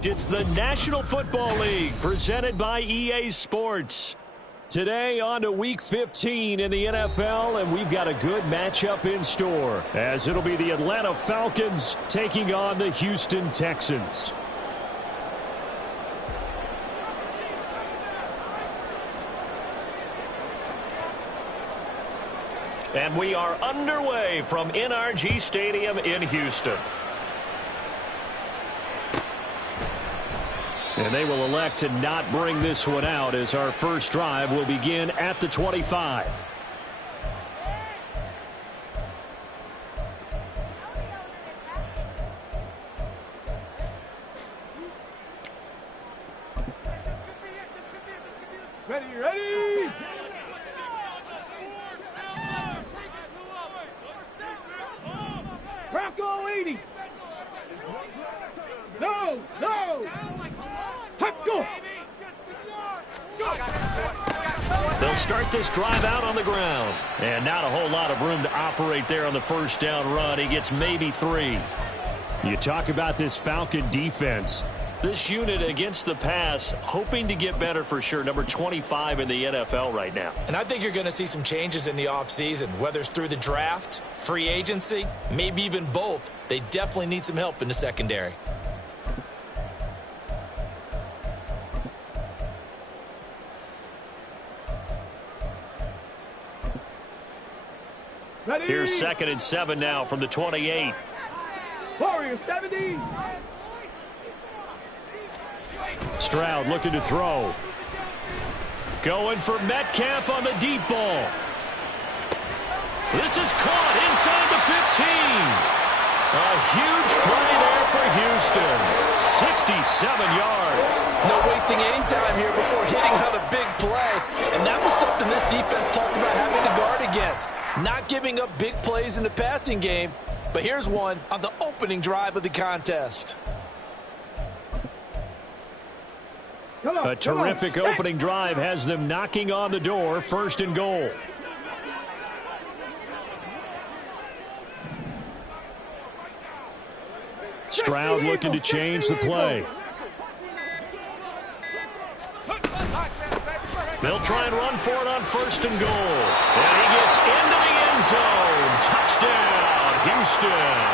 It's the National Football League presented by EA Sports. Today on to Week 15 in the NFL, and we've got a good matchup in store, as it'll be the Atlanta Falcons taking on the Houston Texans. And we are underway from NRG Stadium in Houston. And they will elect to not bring this one out, as our first drive will begin at the 25. Ready! Bronco 80! No! Go! They'll start this drive out on the ground. And not a whole lot of room to operate there on the first down run. He gets maybe 3. You talk about this Falcon defense. This unit against the pass, hoping to get better for sure. Number 25 in the NFL right now. And I think you're going to see some changes in the offseason, whether it's through the draft, free agency, maybe even both. They definitely need some help in the secondary. Ready? Here's 2nd and 7 now from the 28. Warrior 70. Stroud looking to throw. Going for Metcalf on the deep ball. This is caught inside the 15. A huge play there for Houston. 67 yards. No wasting any time here before hitting on a big play. And that was something this defense talked about having to guard against. Not giving up big plays in the passing game. But here's one on the opening drive of the contest. A terrific opening drive has them knocking on the door. 1st and goal. Stroud looking to change the play. They'll try and run for it on 1st and goal. And he gets into the end zone. Touchdown, Houston.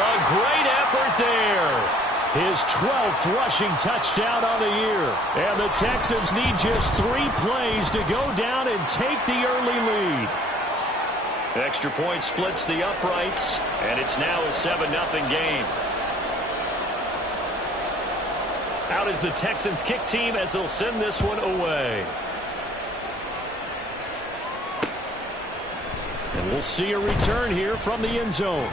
A great effort there. His 12th rushing touchdown on the year. And the Texans need just 3 plays to go down and take the early lead. Extra point splits the uprights, and it's now a 7-0 game. Out is the Texans kick team as they'll send this one away. And we'll see a return here from the end zone.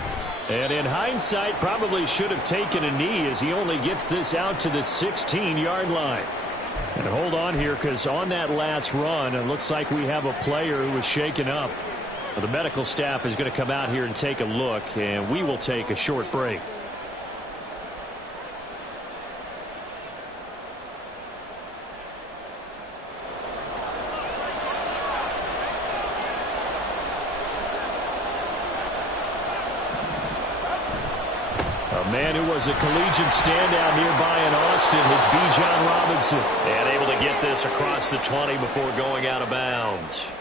And in hindsight, probably should have taken a knee as he only gets this out to the 16-yard line. And hold on here, because on that last run, it looks like we have a player who was shaken up. The medical staff is going to come out here and take a look, and we will take a short break. A man who was a collegiate standout nearby in Austin, it's Bijan Robinson. And able to get this across the 20 before going out of bounds.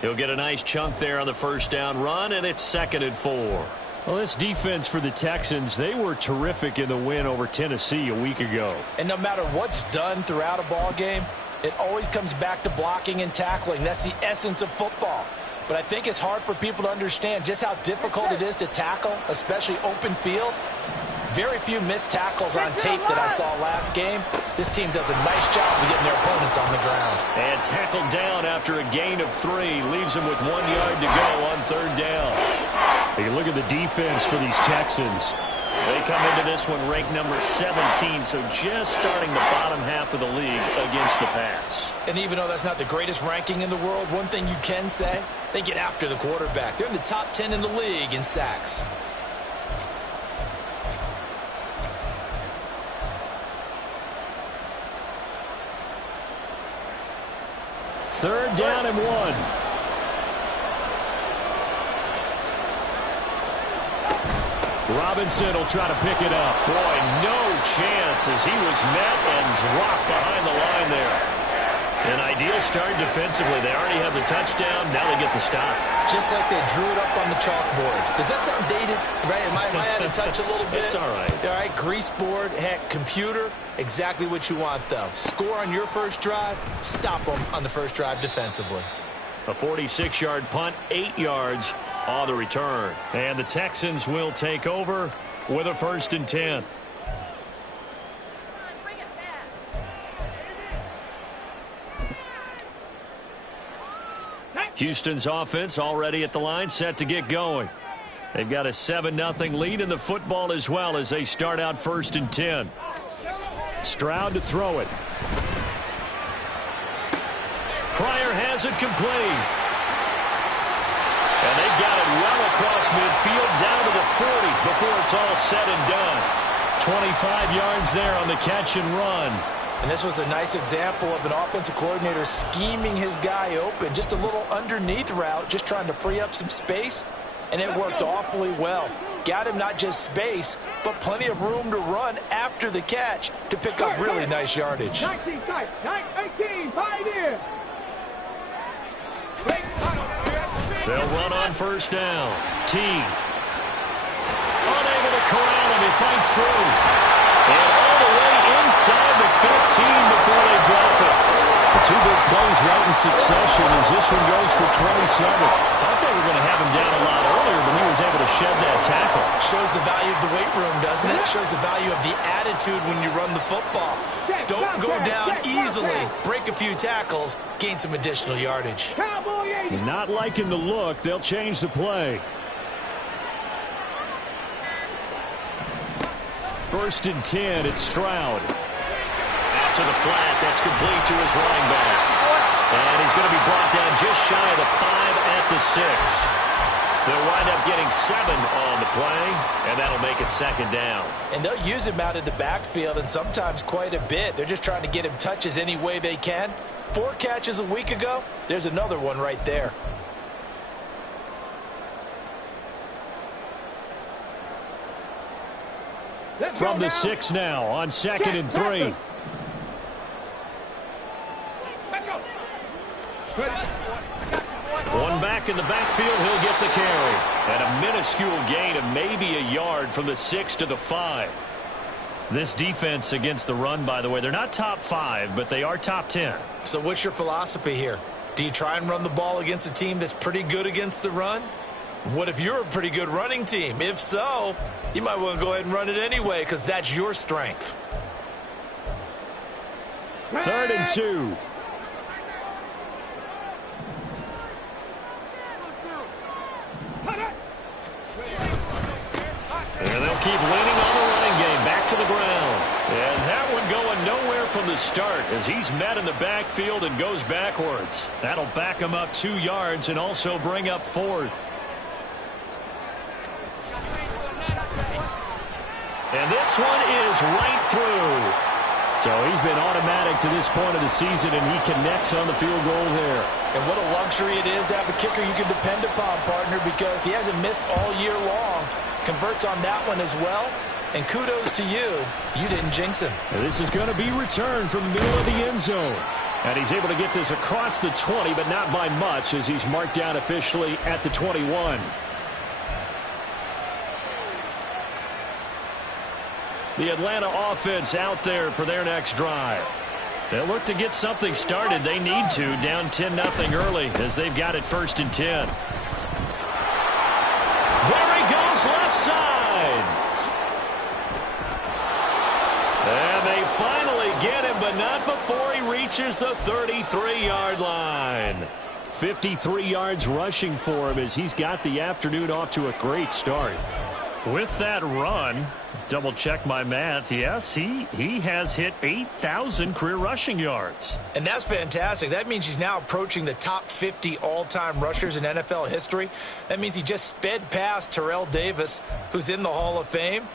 He'll get a nice chunk there on the first down run, and it's 2nd and 4. Well, this defense for the Texans, they were terrific in the win over Tennessee a week ago. And no matter what's done throughout a ball game, it always comes back to blocking and tackling. That's the essence of football. But I think it's hard for people to understand just how difficult it is to tackle, especially open field. Very few missed tackles on tape that I saw last game. This team does a nice job of getting their opponents on the ground. And tackled down after a gain of 3. Leaves them with 1 yard to go on 3rd down. Take a look at the defense for these Texans. They come into this one ranked number 17, so just starting the bottom half of the league against the pass. And even though that's not the greatest ranking in the world, one thing you can say, they get after the quarterback. They're in the top 10 in the league in sacks. Third down and 1. Robinson will try to pick it up. Boy, no chance as he was met and dropped behind the line there. An ideal start defensively. They already have the touchdown. Now they get the stop. Just like they drew it up on the chalkboard. Does that sound dated? Right? Am I out of touch a little bit? It's all right. All right, grease board, heck, computer, exactly what you want, though. Score on your first drive, stop them on the first drive defensively. A 46-yard punt, 8 yards on the return. And the Texans will take over with a 1st and 10. Houston's offense already at the line, set to get going. They've got a 7-0 lead in the football as well as they start out 1st and 10. Stroud to throw it. Pryor has it complete. And they've got it well across midfield down to the 40 before it's all said and done. 25 yards there on the catch and run. And this was a nice example of an offensive coordinator scheming his guy open. Just a little underneath route, just trying to free up some space. And it worked awfully well. Got him not just space, but plenty of room to run after the catch to pick up really nice yardage. 19 tight, 18, 5 in. They'll run on 1st down. T. Unable to corral him. He fights through. And all the way inside the 15 before they drop it. The 2 big plays right in succession as this one goes for 27. Thought they were going to have him down a lot earlier, but he was able to shed that tackle. Shows the value of the weight room, doesn't it? Shows the value of the attitude when you run the football. Don't go down easily. Break a few tackles. Gain some additional yardage. Not liking the look. They'll change the play. 1st and 10. It's Stroud. Out to the flat. That's complete to his running back. And he's going to be brought down just shy of the 5 at the 6. They'll wind up getting 7 on the play, and that'll make it 2nd down. And they'll use him out of the backfield, and sometimes quite a bit. They're just trying to get him touches any way they can. 4 catches a week ago. There's another one right there. From the 6 now on 2nd and 3. One back in the backfield, he'll get the carry. And a minuscule gain of maybe a yard from the 6 to the 5. This defense against the run, by the way, they're not top 5, but they are top 10. So what's your philosophy here? Do you try and run the ball against a team that's pretty good against the run? What if you're a pretty good running team? If so, you might want to go ahead and run it anyway because that's your strength. 3rd and 2. And they'll keep leaning on the running game. Back to the ground. And that one going nowhere from the start as he's met in the backfield and goes backwards. That'll back him up 2 yards and also bring up 4th. And this one is right through. So he's been automatic to this point of the season, and he connects on the field goal there. And what a luxury it is to have a kicker you can depend upon, partner, because he hasn't missed all year long. Converts on that one as well. And kudos to you. You didn't jinx him. And this is going to be returned from the middle of the end zone. And he's able to get this across the 20, but not by much as he's marked down officially at the 21. The Atlanta offense out there for their next drive. They'll look to get something started. They need to, down 10-0 early as they've got it 1st and 10. There he goes, left side. And they finally get him, but not before he reaches the 33-yard line. 53 yards rushing for him as he's got the afternoon off to a great start. With that run, double check my math. Yes, he has hit 8,000 career rushing yards. And that's fantastic. That means he's now approaching the top 50 all-time rushers in NFL history. That means he just sped past Terrell Davis, who's in the Hall of Fame.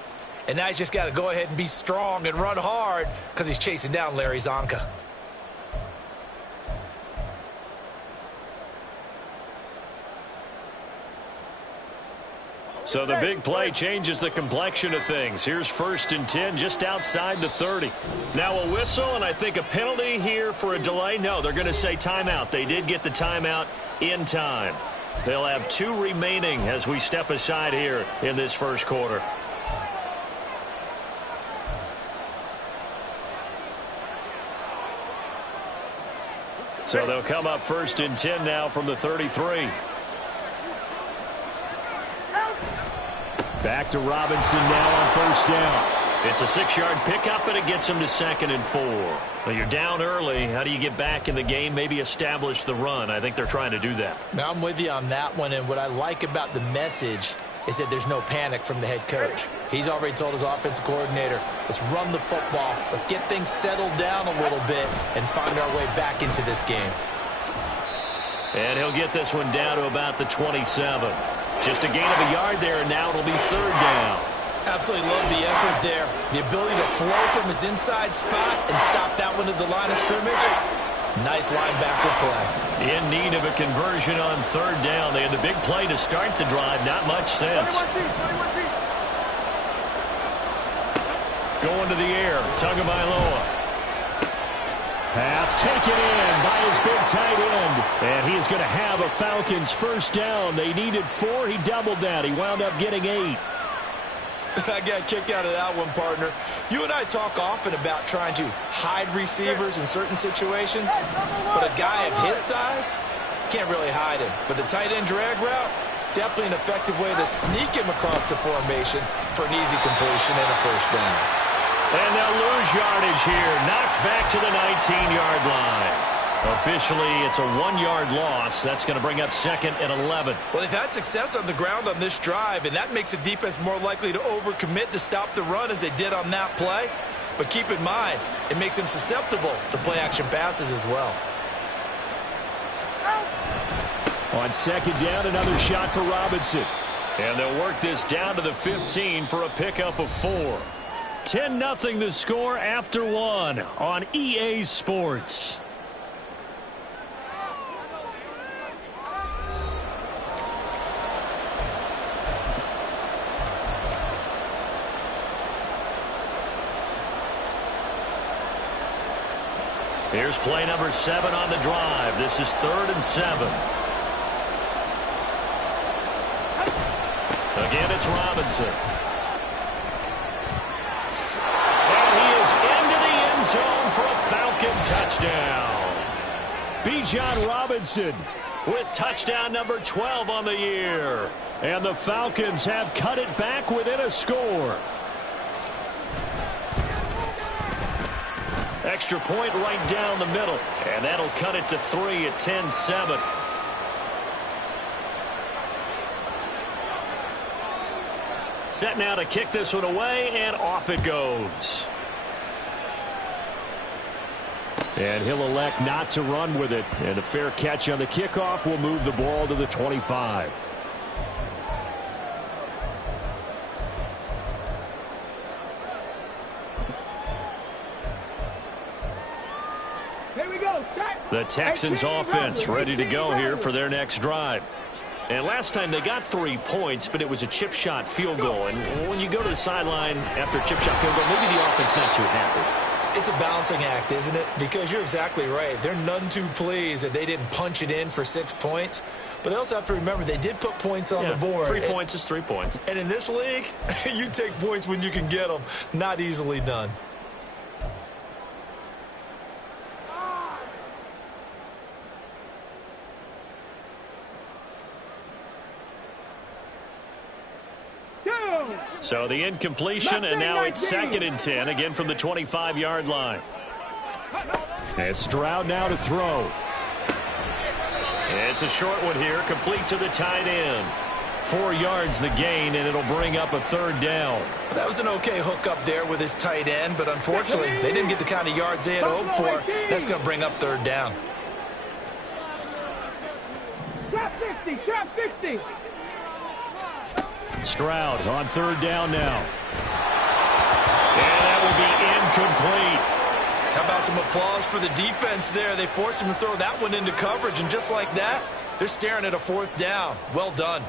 And now he's just got to go ahead and be strong and run hard because he's chasing down Larry Zonka. So the big play changes the complexion of things. Here's 1st and 10 just outside the 30. Now a whistle, and I think a penalty here for a delay. No, they're going to say timeout. They did get the timeout in time. They'll have 2 remaining as we step aside here in this first quarter. So they'll come up 1st and 10 now from the 33. Back to Robinson now on 1st down. It's a 6-yard pickup, and it gets him to 2nd and 4. Well, you're down early. How do you get back in the game, maybe establish the run? I think they're trying to do that. Now, I'm with you on that one, and what I like about the message is that there's no panic from the head coach. He's already told his offensive coordinator, let's run the football, let's get things settled down a little bit and find our way back into this game. And he'll get this one down to about the 27. Just a gain of a yard there, and now it'll be 3rd down. Absolutely love the effort there. The ability to flow from his inside spot and stop that one at the line of scrimmage. Nice linebacker play. In need of a conversion on 3rd down. They had the big play to start the drive. Not much sense. Going to the air. Tagovailoa. Pass taken in by his big tight end. And he's going to have a Falcons 1st down. They needed 4. He doubled that. He wound up getting 8. I got a kick out of that one, partner. You and I talk often about trying to hide receivers in certain situations, but a guy of his size can't really hide him. But the tight end drag route, definitely an effective way to sneak him across the formation for an easy completion and a 1st down. And they'll lose yardage here. Knocked back to the 19-yard line. Officially, it's a 1-yard loss. That's going to bring up 2nd and 11. Well, they've had success on the ground on this drive, and that makes a defense more likely to overcommit to stop the run as they did on that play. But keep in mind, it makes them susceptible to play-action passes as well. On 2nd down, another shot for Robinson. And they'll work this down to the 15 for a pickup of 4. 10-0 the score after 1 on EA Sports. Here's play number 7 on the drive. This is 3rd and 7. Again, it's Robinson. And he is into the end zone for a Falcon touchdown. Bijan Robinson with touchdown number 12 on the year. And the Falcons have cut it back within a score. Extra point right down the middle. And that'll cut it to 3 at 10-7. Set now to kick this one away, and off it goes. And he'll elect not to run with it. And a fair catch on the kickoff will move the ball to the 25. The Texans offense ready to go here for their next drive. And last time they got 3 points, but it was a chip shot field goal. And when you go to the sideline after a chip shot field goal, maybe the offense not too happy. It's a balancing act, isn't it? Because you're exactly right. They're none too pleased that they didn't punch it in for 6 points. But they also have to remember they did put points on the board. 3 points is 3 points. And in this league, you take points when you can get them. Not easily done. So the incompletion, and now it's 2nd and 10, again from the 25-yard line. And Stroud now to throw. It's a short one here, complete to the tight end. 4 yards the gain, and it'll bring up a 3rd down. That was an okay hook up there with his tight end, but unfortunately, they didn't get the kind of yards they had hoped for. That's going to bring up 3rd down. Trap 60, trap 60. Stroud on 3rd down now. And that will be incomplete. How about some applause for the defense there? They forced him to throw that one into coverage, and just like that, they're staring at a 4th down. Well done.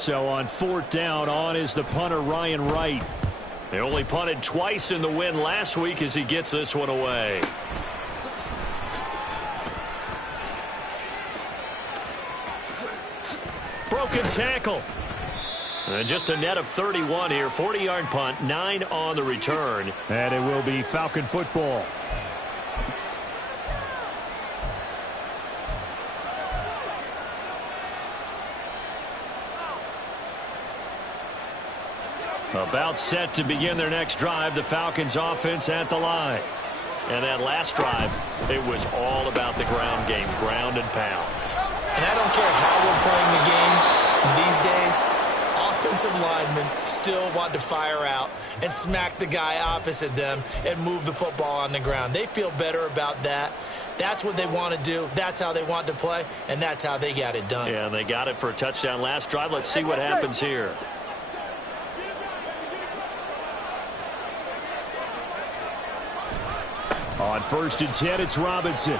So on 4th down, on is the punter, Ryan Wright. They only punted twice in the win last week as he gets this one away. Broken tackle. And just a net of 31 here. 40-yard punt, 9 on the return. And it will be Falcon football. About set to begin their next drive. The Falcons offense at the line. And that last drive, it was all about the ground game, ground and pound. And I don't care how we're playing the game these days, offensive linemen still want to fire out and smack the guy opposite them and move the football on the ground. They feel better about that. That's what they want to do. That's how they want to play, and that's how they got it done. Yeah, they got it for a touchdown last drive. Let's see what happens here. On 1st and 10, it's Robinson.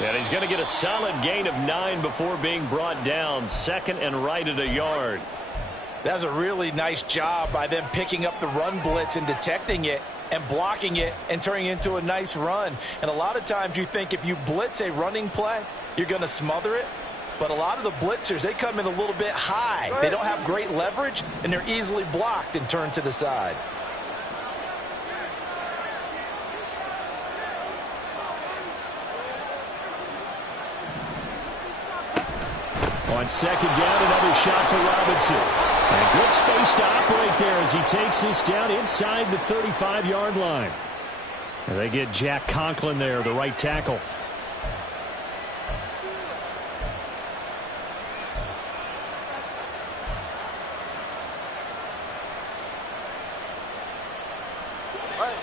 And he's going to get a solid gain of 9 before being brought down. 2nd and right at a yard. That's a really nice job by them picking up the run blitz and detecting it and blocking it and turning it into a nice run. And a lot of times you think if you blitz a running play, you're going to smother it. But a lot of the blitzers, they come in a little bit high. They don't have great leverage, and they're easily blocked and turned to the side. On 2nd down, another shot for Robinson. And good space to operate there as he takes this down inside the 35-yard line. And they get Jack Conklin there, the right tackle.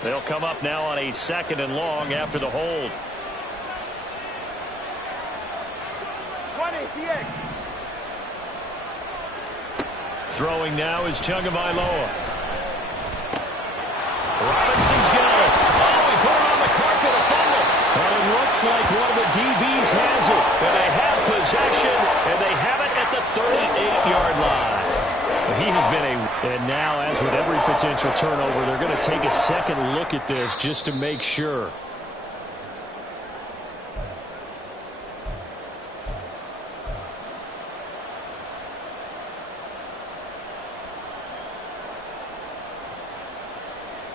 They'll come up now on a 2nd and long after the hold. Throwing now is Tagovailoa. Robinson's got it. Oh, he put it on the carpet, a fumble. And it looks like one of the DBs has it. And they have possession, and they have it at the 38-yard line. He has been and now, as with every potential turnover, they're going to take a second look at this just to make sure.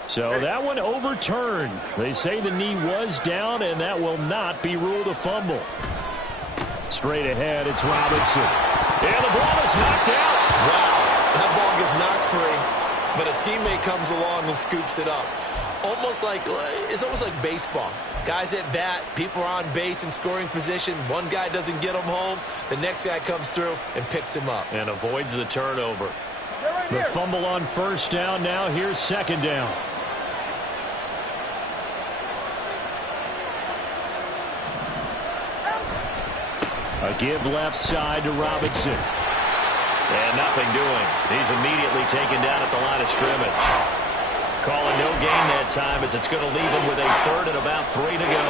So that one overturned. They say the knee was down, and that will not be ruled a fumble. Straight ahead, it's Robinson. And the ball is knocked out. Wow, that ball gets knocked free, but a teammate comes along and scoops it up. It's almost like baseball. Guys at bat, people are on base in scoring position. One guy doesn't get him home. The next guy comes through and picks him up. And avoids the turnover. The fumble on 1st down. Now here's 2nd down. A give left side to Robinson. And nothing doing. He's immediately taken down at the line of scrimmage. Calling no gain that time as it's going to leave him with a 3rd and about 3 to go.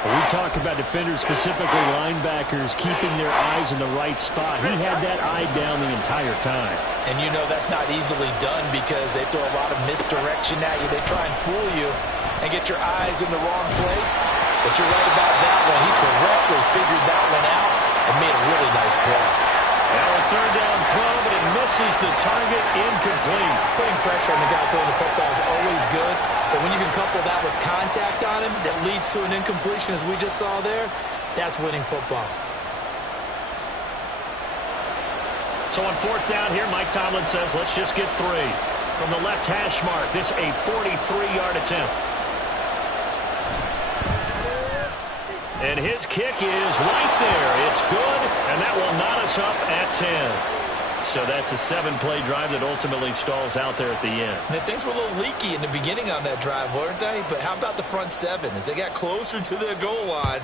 We talk about defenders, specifically linebackers, keeping their eyes in the right spot. He had that eye down the entire time. And you know that's not easily done because they throw a lot of misdirection at you. They try and fool you and get your eyes in the wrong place. But you're right about that one. He correctly figured that one out and made a really nice play. Now a 3rd down throw, but it misses the target, incomplete. Putting pressure on the guy throwing the football is always good. But when you can couple that with contact on him that leads to an incompletion, as we just saw there, that's winning football. So on 4th down here, Mike Tomlin says, let's just get 3. From the left hash mark, this a 43-yard attempt. And his kick is right there. It's good, and that will knot us up at 10. So that's a 7-play drive that ultimately stalls out there at the end. And things were a little leaky in the beginning on that drive, weren't they? But how about the front 7? As they got closer to the goal line,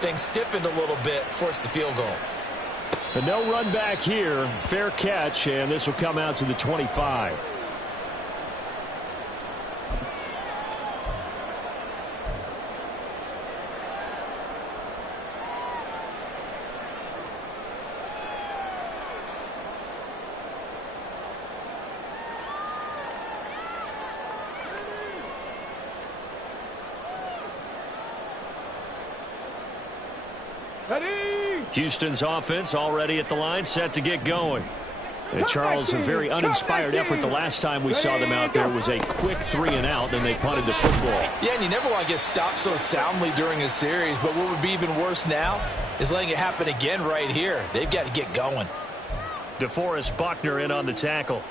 things stiffened a little bit, forced the field goal. But no run back here. Fair catch, and this will come out to the 25. Ready. Houston's offense already at the line, set to get going. And Charles, a very uninspired effort the last time we saw them out there was a quick 3-and-out, and they punted the football. Yeah, and you never want to get stopped so soundly during a series, but what would be even worse now is letting it happen again right here. They've got to get going. DeForest Buckner in on the tackle.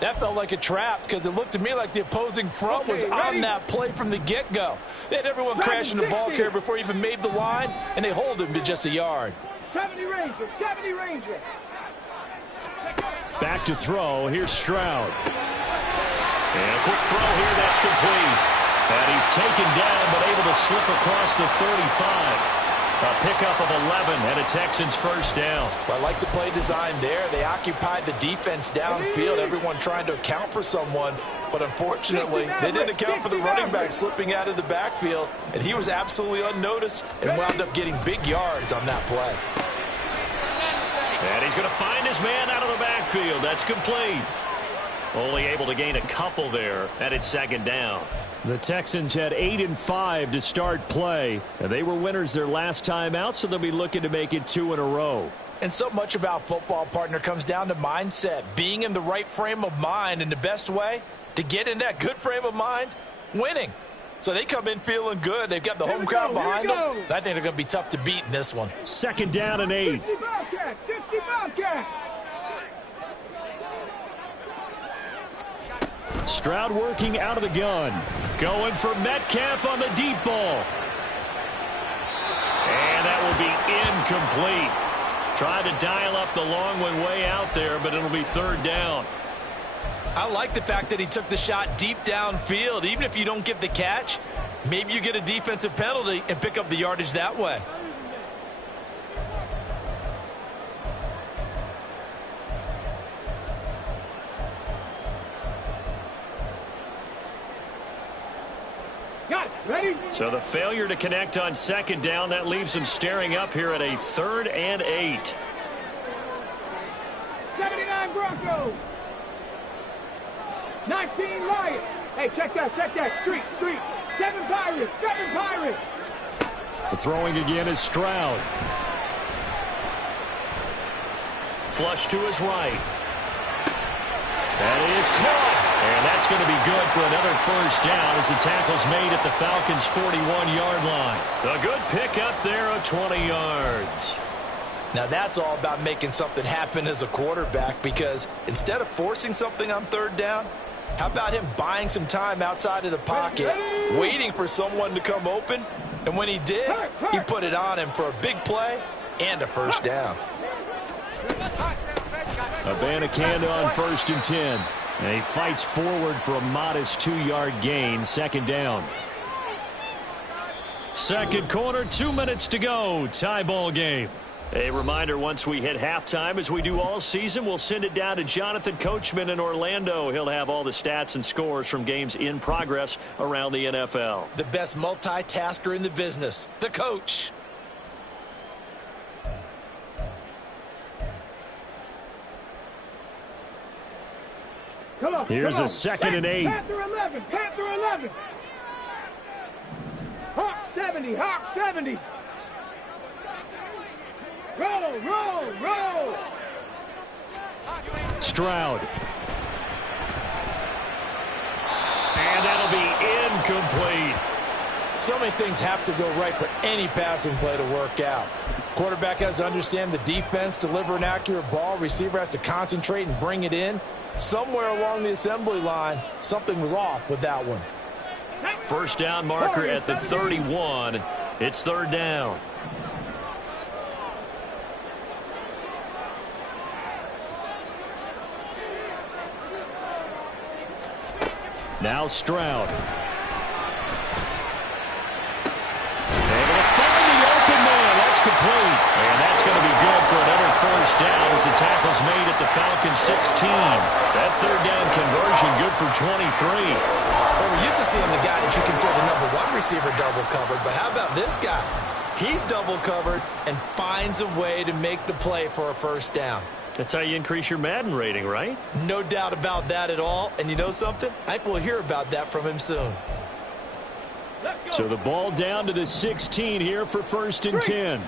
That felt like a trap because it looked to me like the opposing front was on that play from the get-go. They had everyone crashing the ball carrier before he even made the line, and they hold him to just a yard. 70 Ranger, 70 Ranger. Back to throw. Here's Stroud. And a quick throw here. That's complete. And he's taken down but able to slip across the 35. A pickup of 11 and a Texans first down. Well, I like the play design there. They occupied the defense downfield, everyone trying to account for someone. But unfortunately, they didn't account for the running back slipping out of the backfield. And he was absolutely unnoticed and wound up getting big yards on that play. And he's going to find his man out of the backfield. That's complete. Only able to gain a couple there, and it's second down. The Texans had 8-5 to start play, and they were winners their last time out, so they'll be looking to make it 2 in a row. And so much about football, partner, comes down to mindset, being in the right frame of mind, and the best way to get in that good frame of mind, winning. So they come in feeling good. They've got the home crowd behind them. And I think they're going to be tough to beat in this one. Second down and 8. 50 Bobcat. Stroud working out of the gun. Going for Metcalf on the deep ball. And that will be incomplete. Tried to dial up the long one way out there, but it'll be third down. I like the fact that he took the shot deep downfield. Even if you don't get the catch, maybe you get a defensive penalty and pick up the yardage that way. Ready? So the failure to connect on second down, that leaves them staring up here at a 3rd and 8. 79 Broncos. 19 Lions. Hey, check that. Street. 7 Pirates. The throwing again is Stroud. Flush to his right. That is caught. And that's going to be good for another first down as the tackle's made at the Falcons' 41-yard line. A good pickup there of 20 yards. Now that's all about making something happen as a quarterback, because instead of forcing something on third down, how about him buying some time outside of the pocket, waiting for someone to come open, and when he did, he put it on him for a big play and a first down. Abanikanda on 1st and 10. And he fights forward for a modest 2-yard gain, second down. Second quarter, 2 minutes to go. Tie ball game. A reminder, once we hit halftime, as we do all season, we'll send it down to Jonathan Coachman in Orlando. He'll have all the stats and scores from games in progress around the NFL. The best multitasker in the business, the coach. Here's a 2nd and 8. Panther 11. Hawk 70. Roll. Stroud. And that'll be incomplete. So many things have to go right for any passing play to work out. Quarterback has to understand the defense, deliver an accurate ball. Receiver has to concentrate and bring it in. Somewhere along the assembly line, something was off with that one. First down marker at the 31. It's third down. Now Stroud. Able to find the open man. That's complete. And that's going to be good for another first down as the tackle's made at the Falcons 16. That third down conversion good for 23. Well, we're used to seeing the guy that you consider the #1 receiver double covered, but how about this guy? He's double covered and finds a way to make the play for a first down. That's how you increase your Madden rating, right? No doubt about that at all. And you know something? I think we'll hear about that from him soon. So the ball down to the 16 here for 1st and 10.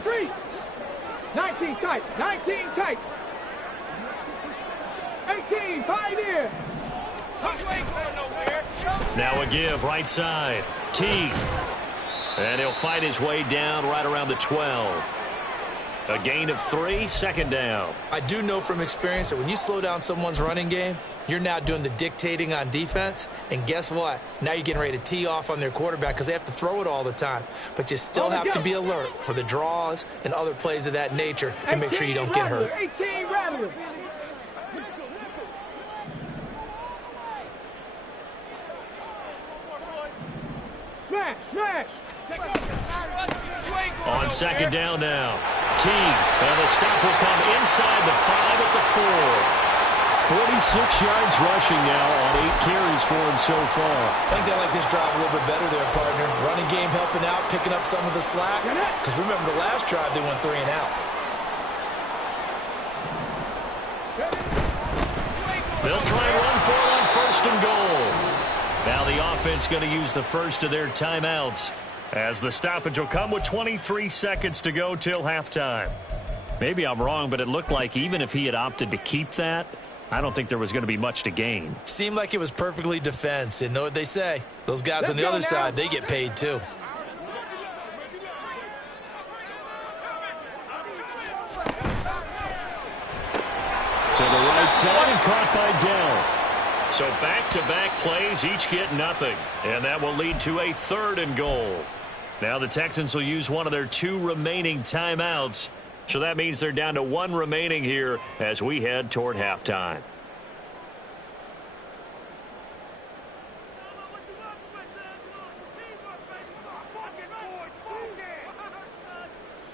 19 tight. 19 tight. 18, 5 in. Now a give right side. T. And he'll fight his way down right around the 12. A gain of 3, 2nd down. I do know from experience that when you slow down someone's running game, you're now doing the dictating on defense. And guess what? Now you're getting ready to tee off on their quarterback because they have to throw it all the time. But you still have to be alert for the draws and other plays of that nature and make sure you don't get hurt. 18 Rattler. Smash. On 2nd down now. T. And the stop will come inside the 5 at the 4. 46 yards rushing now on 8 carries for him so far. I think they like this drive a little bit better there, partner. Running game helping out, picking up some of the slack. Because remember the last drive, they went 3 and out. They'll try and run for it on 1st and goal. Now the offense going to use the first of their timeouts as the stoppage will come with 23 seconds to go till halftime. Maybe I'm wrong, but it looked like even if he had opted to keep that, I don't think there was going to be much to gain. Seemed like it was perfectly defense. And know what they say? Those guys on the other side, they get paid too. To the right side and caught by Dell. So back-to-back plays, each get nothing. And that will lead to a 3rd and goal. Now the Texans will use one of their 2 remaining timeouts. So that means they're down to 1 remaining here as we head toward halftime.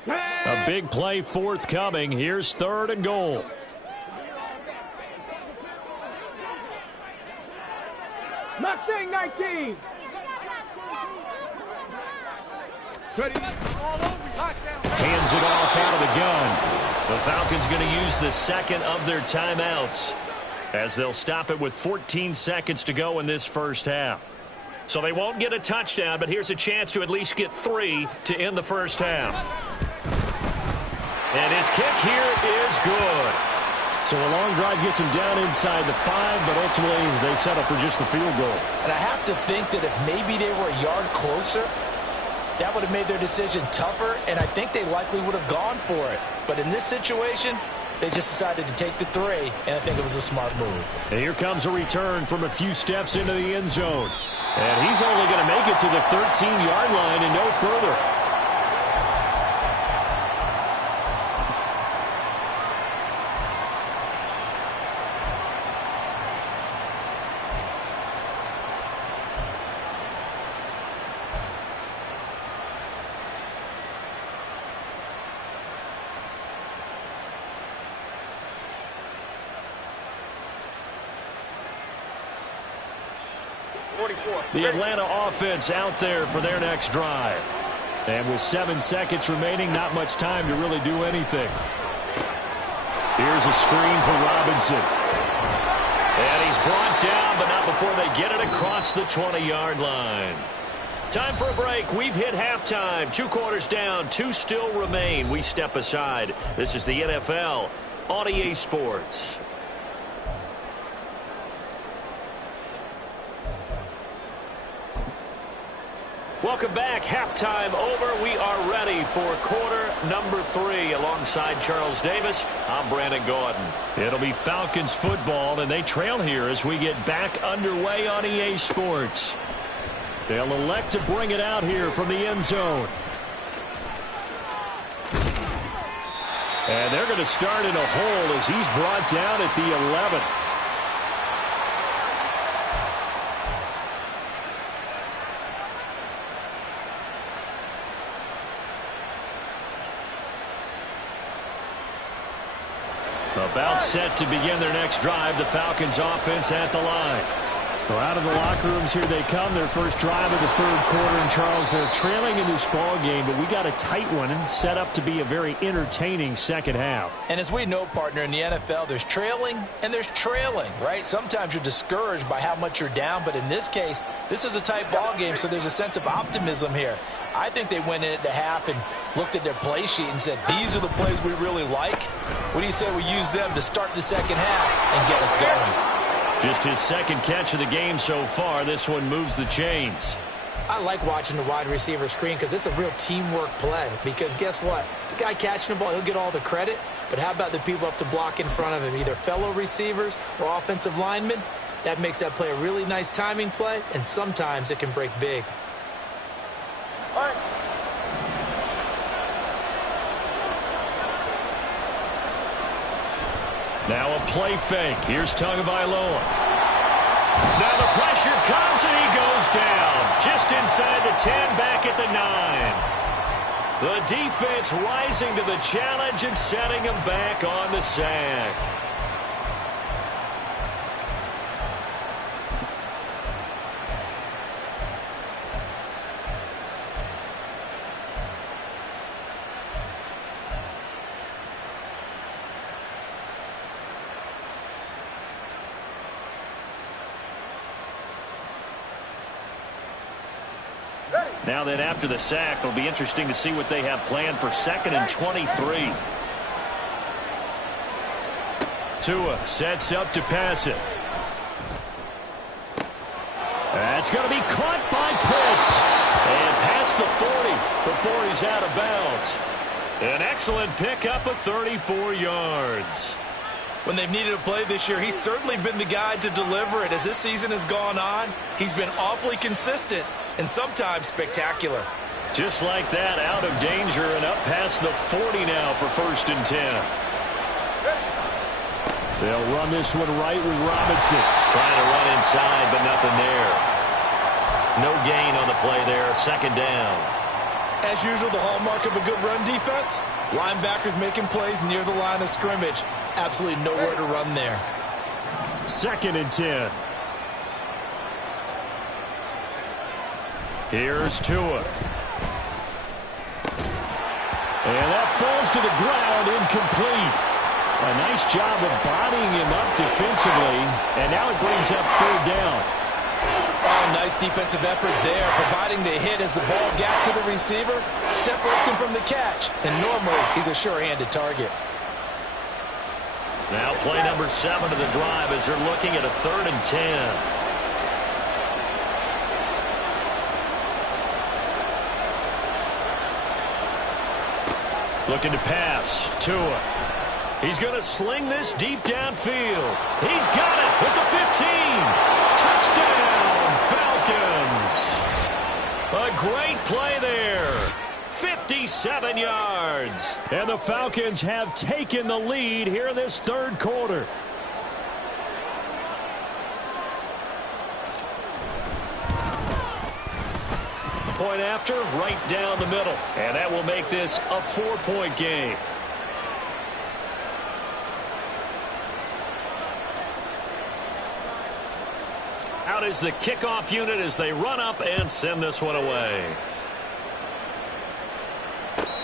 A big play forthcoming. Here's 3rd and goal. Mustang 19. Hands it off out of the gun. The Falcons going to use the 2nd of their timeouts as they'll stop it with 14 seconds to go in this 1st half. So they won't get a touchdown, but here's a chance to at least get 3 to end the 1st half. And his kick here is good. So a long drive gets him down inside the 5, but ultimately they settle for just the field goal. And I have to think that if maybe they were a yard closer, that would have made their decision tougher, and I think they likely would have gone for it. But in this situation, they just decided to take the 3, and I think it was a smart move. And here comes a return from a few steps into the end zone. And he's only going to make it to the 13-yard line and no further. The Atlanta offense out there for their next drive. And with 7 seconds remaining, not much time to really do anything. Here's a screen for Robinson. And he's brought down, but not before they get it across the 20-yard line. Time for a break. We've hit halftime. 2 quarters down, 2 still remain. We step aside. This is the NFL on EA Sports. Welcome back. Halftime over. We are ready for quarter number 3. Alongside Charles Davis, I'm Brandon Gordon. It'll be Falcons football, and they trail here as we get back underway on EA Sports. They'll elect to bring it out here from the end zone. And they're going to start in a hole as he's brought down at the 11. About set to begin their next drive, the Falcons offense at the line. Well, out of the locker rooms here they come. Their first drive of the third quarter. And, Charles, they're trailing in this ball game, but we got a tight one and set up to be a very entertaining second half. And as we know, partner, in the NFL, there's trailing and there's trailing, right? Sometimes you're discouraged by how much you're down, but in this case, this is a tight ball game, so there's a sense of optimism here. I think they went in at the half and looked at their play sheet and said, these are the plays we really like. What do you say we use them to start the second half and get us going? Just his second catch of the game so far. This one moves the chains. I like watching the wide receiver screen because it's a real teamwork play. Because guess what? The guy catching the ball, he'll get all the credit. But how about the people up to block in front of him, either fellow receivers or offensive linemen? That makes that play a really nice timing play, and sometimes it can break big. All right. Now a play fake. Here's Tagovailoa. Now the pressure comes and he goes down. Just inside the 10, back at the 9. The defense rising to the challenge and setting him back on the sack. Now then, after the sack, it'll be interesting to see what they have planned for 2nd and 23. Tua sets up to pass it. That's going to be caught by Pitts. And past the 40 before he's out of bounds. An excellent pickup of 34 yards. When they've needed a play this year, he's certainly been the guy to deliver it. As this season has gone on, he's been awfully consistent and sometimes spectacular. Just like that, out of danger and up past the 40 now for 1st and 10. They'll run this one right with Robinson. Trying to run inside, but nothing there. No gain on the play there, 2nd down. As usual, the hallmark of a good run defense, linebackers making plays near the line of scrimmage. Absolutely nowhere to run there. 2nd and 10. Here's Tua. And that falls to the ground, incomplete. A nice job of bodying him up defensively, and now it brings up 3rd down. Oh, nice defensive effort there, providing the hit as the ball got to the receiver, separates him from the catch, and normally he's a sure-handed target. Now play number 7 of the drive as they're looking at a 3rd and 10. Looking to pass. Tua. He's going to sling this deep downfield. He's got it with the 15. Touchdown, Falcons. A great play there. 57 yards. And the Falcons have taken the lead here in this 3rd quarter. Point after, right down the middle. And that will make this a 4-point game. Out is the kickoff unit as they run up and send this one away.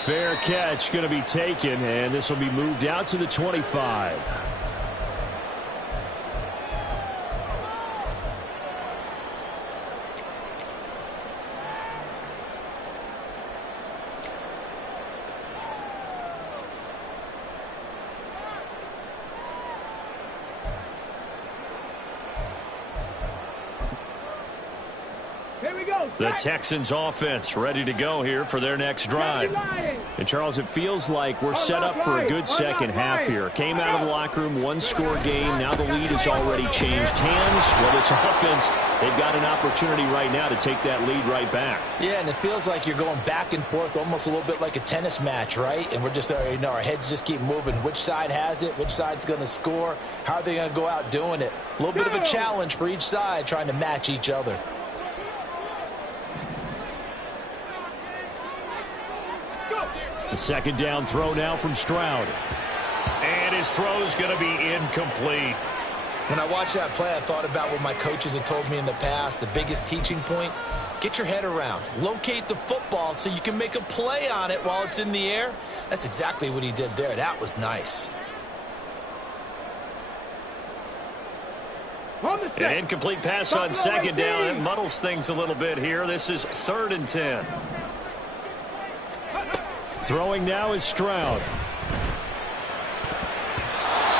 Fair catch going to be taken, and this will be moved out to the 25. The Texans offense ready to go here for their next drive. And, Charles, it feels like we're set up for a good second half here. Came out of the locker room, 1-score game. Now the lead has already changed hands. Well, this offense, they've got an opportunity right now to take that lead right back. Yeah, and it feels like you're going back and forth almost a little bit like a tennis match, right? And we're just, our heads just keep moving. Which side has it? Which side's going to score? How are they going to go out doing it? A little bit of a challenge for each side trying to match each other. The 2nd down throw now from Stroud. And his throw is going to be incomplete. When I watched that play, I thought about what my coaches had told me in the past. The biggest teaching point, get your head around. Locate the football so you can make a play on it while it's in the air. That's exactly what he did there. That was nice. An incomplete pass on second down. It muddles things a little bit here. This is 3rd and 10. Throwing now is Stroud.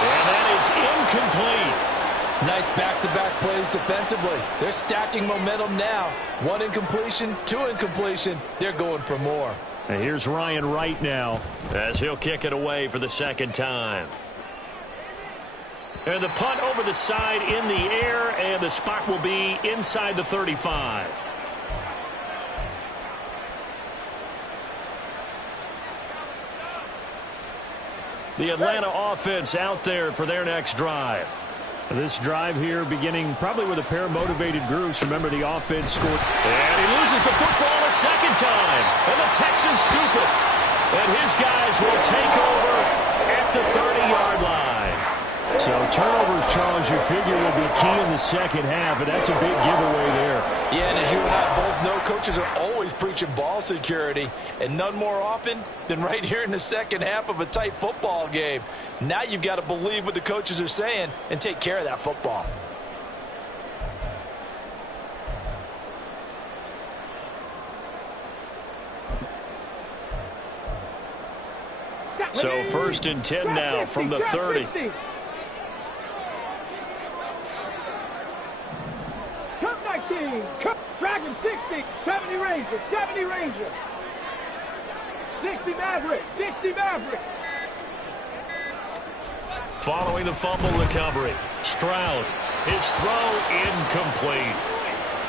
And that is incomplete. Nice back-to-back plays defensively. They're stacking momentum now. 1 incompletion, 2 incompletion. They're going for more. And here's Ryan Wright now as he'll kick it away for the 2nd time. And the punt over the side in the air, and the spot will be inside the 35. The Atlanta offense out there for their next drive. This drive here beginning probably with a pair of motivated groups. Remember, the offense scored. And he loses the football a 2nd time. And the Texans scoop it. And his guys will take over at the 30-yard line. So turnovers, Charles, you figure will be key in the 2nd half, and that's a big giveaway there. Yeah, and as you and I both know, coaches are always preaching ball security, and none more often than right here in the 2nd half of a tight football game. Now you've got to believe what the coaches are saying and take care of that football. So 1st and 10 now from the 30. Drag him 60, 70 Ranger, 70 Ranger. 60 Maverick, 60 Maverick. Following the fumble recovery, Stroud, his throw incomplete.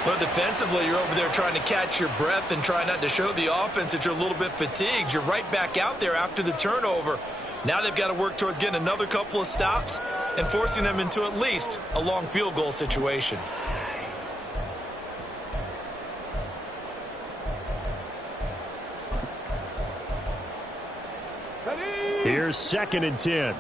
Well, defensively, you're over there trying to catch your breath and try not to show the offense that you're a little bit fatigued. You're right back out there after the turnover. Now they've got to work towards getting another couple of stops and forcing them into at least a long field goal situation. Here's 2nd and 10.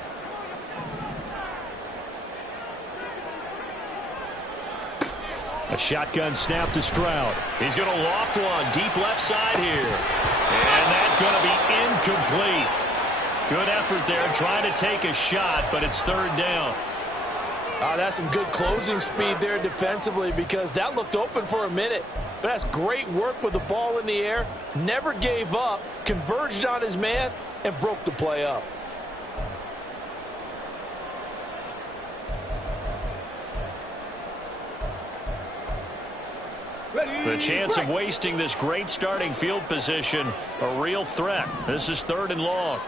A shotgun snap to Stroud. He's going to loft one deep left side here. And that's going to be incomplete. Good effort there trying to take a shot, but it's 3rd down. That's some good closing speed there defensively, because that looked open for a minute. But that's great work with the ball in the air. Never gave up, converged on his man, and broke the play up. The chance of wasting this great starting field position, a real threat. This is 3rd and long.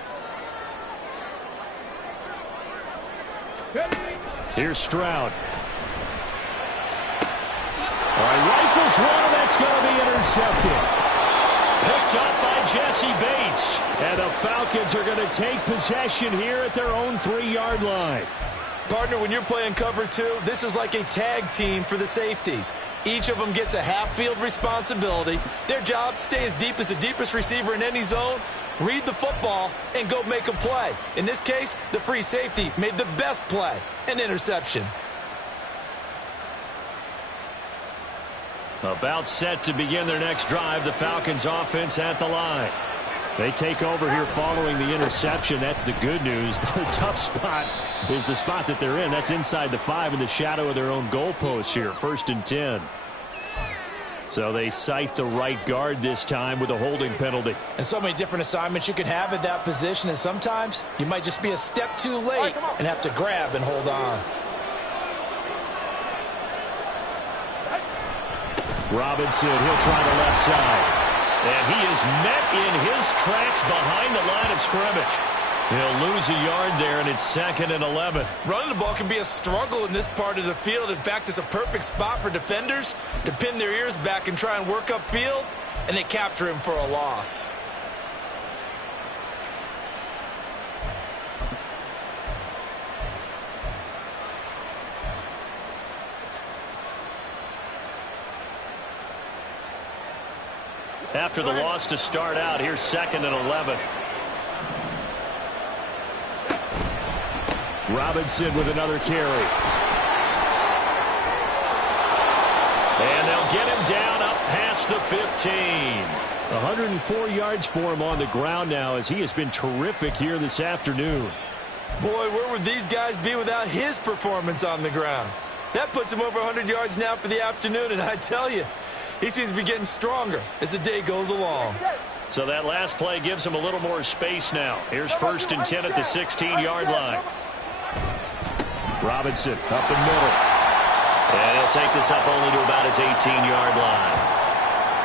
Here's Stroud. All right, rifles one, and that's going to be intercepted. Picked up by Jesse Bates. And the Falcons are going to take possession here at their own 3-yard line. Partner, when you're playing cover 2, this is like a tag team for the safeties. Each of them gets a half-field responsibility. Their job, stay as deep as the deepest receiver in any zone, read the football, and go make a play. In this case, the free safety made the best play, an interception. About set to begin their next drive, the Falcons offense at the line. They take over here following the interception. That's the good news. The tough spot is the spot that they're in. That's inside the 5 in the shadow of their own goalpost here. 1st and 10. So they cite the right guard this time with a holding penalty. And so many different assignments you can have at that position, and sometimes you might just be a step too late and have to grab and hold on. Robinson, he'll try the left side. And he is met in his tracks behind the line of scrimmage. He'll lose a yard there, and it's 2nd and 11. Running the ball can be a struggle in this part of the field. In fact, it's a perfect spot for defenders to pin their ears back and try and work upfield, and they capture him for a loss. After the loss to start out, here's 2nd and 11. Robinson with another carry. they'll get him down up past the 15. 104 yards for him on the ground now as he has been terrific here this afternoon. Boy, where would these guys be without his performance on the ground? That puts him over 100 yards now for the afternoon, and I tell you, he seems to be getting stronger as the day goes along. So that last play gives him a little more space now. Here's 1st and 10 at the 16-yard line. Robinson up the middle. And he'll take this up only to about his 18-yard line.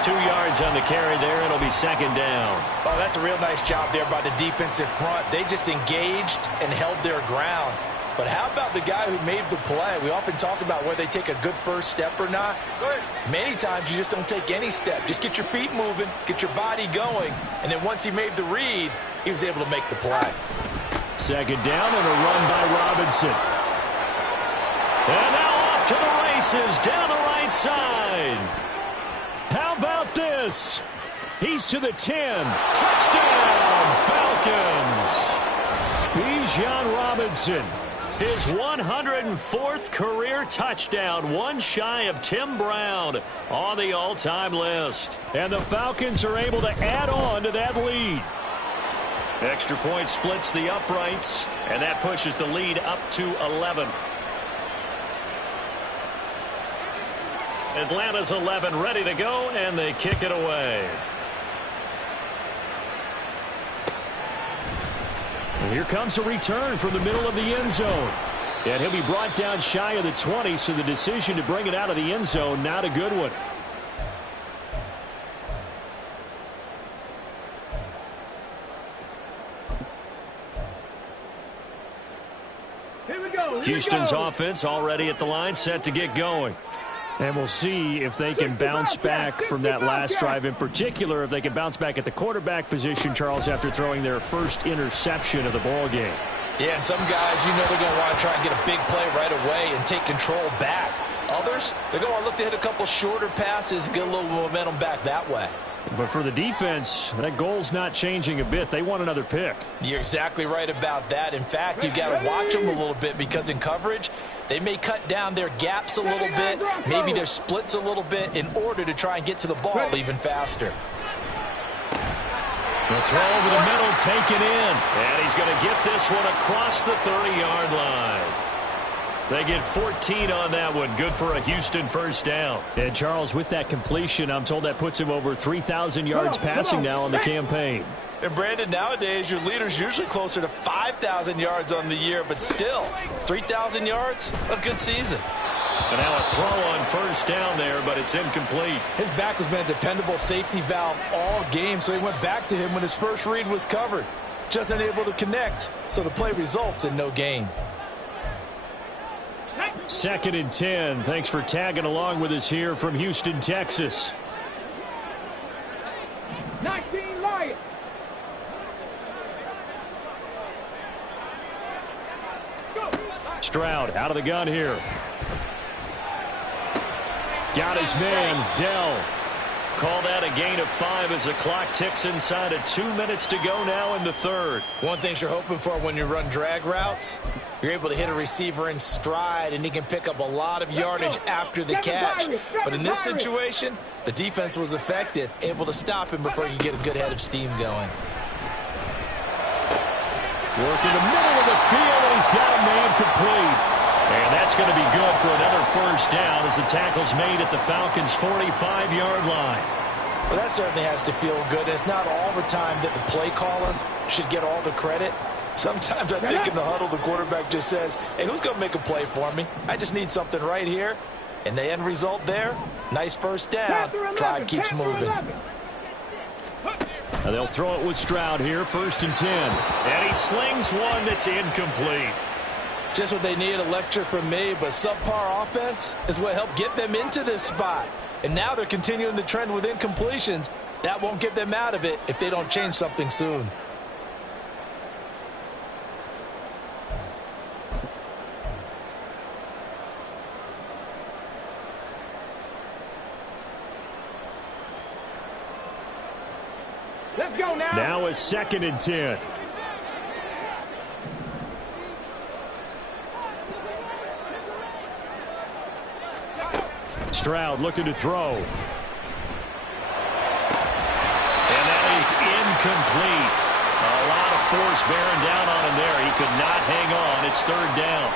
2 yards on the carry there. It'll be 2nd down. Oh, that's a real nice job there by the defensive front. They just engaged and held their ground. But how about the guy who made the play? We often talk about whether they take a good first step or not. Many times you just don't take any step. Just get your feet moving, get your body going, and then once he made the read, he was able to make the play. 2nd down and a run by Robinson. And now off to the races down the right side. How about this? He's to the 10. Touchdown, Falcons. Bijan Robinson. His 104th career touchdown, one shy of Tim Brown on the all-time list. And the Falcons are able to add on to that lead. Extra point splits the uprights, and that pushes the lead up to 11. Atlanta's 11 ready to go, and they kick it away. And here comes a return from the middle of the end zone. And he'll be brought down shy of the 20, so the decision to bring it out of the end zone, not a good one. Here we go. Houston's offense already at the line, set to get going. And we'll see if they can bounce back from that last drive, in particular if they can bounce back at the quarterback position, Charles, after throwing their first interception of the ball game. Yeah, and some guys, you know, they're going to want to try and get a big play right away and take control back. Others, they're going to look to hit a couple shorter passes and get a little momentum back that way. But for the defense, that goal's not changing a bit. They want another pick. You're exactly right about that. In fact, you've got to watch them a little bit because in coverage, they may cut down their gaps a little bit, maybe their splits a little bit in order to try and get to the ball even faster. The throw over the middle taken in. And he's going to get this one across the 30-yard line. They get 14 on that one. Good for a Houston first down. And, Charles, with that completion, I'm told that puts him over 3,000 yards passing now on the campaign. And, Brandon, nowadays, your leader's usually closer to 5,000 yards on the year, but still, 3,000 yards, a good season. And now a throw on first down there, but it's incomplete. His back has been a dependable safety valve all game, so he went back to him when his first read was covered. Just unable to connect, so the play results in no gain. 2nd and 10. Thanks for tagging along with us here from Houston, Texas. 19 Lions. Stroud out of the gun here. Got his man, Dell. Call that a gain of 5 as the clock ticks inside of 2 minutes to go now in the third. One thing you're hoping for when you run drag routes, you're able to hit a receiver in stride, and he can pick up a lot of yardage after the catch. But in this situation, the defense was effective, able to stop him before you get a good head of steam going. Working the middle of the field, and he's got a man complete. And that's going to be good for another first down as the tackle's made at the Falcons' 45-yard line. Well, that certainly has to feel good. It's not all the time that the play caller should get all the credit. Sometimes I think in the huddle, the quarterback just says, hey, who's going to make a play for me? I just need something right here. And the end result there, nice first down. Drive keeps moving. And they'll throw it with Stroud here, 1st and 10. And he slings one that's incomplete. Just what they need, a lecture from me, but subpar offense is what helped get them into this spot. And now they're continuing the trend with incompletions. That won't get them out of it if they don't change something soon. Let's go now. Now a 2nd and 10. Stroud looking to throw. And that is incomplete. A lot of force bearing down on him there. He could not hang on. It's third down.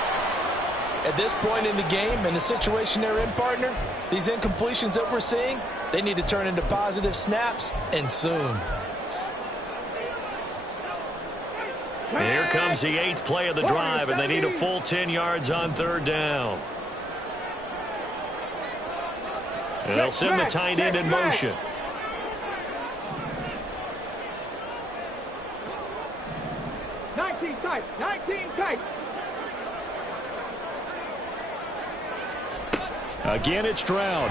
At this point in the game, in the situation they're in, partner, these incompletions that we're seeing, they need to turn into positive snaps, and soon. Here comes the 8th play of the drive, and they need a full 10 yards on third down. And they'll send the tight end in motion. Tight, 19 tight. Again, it's Stroud.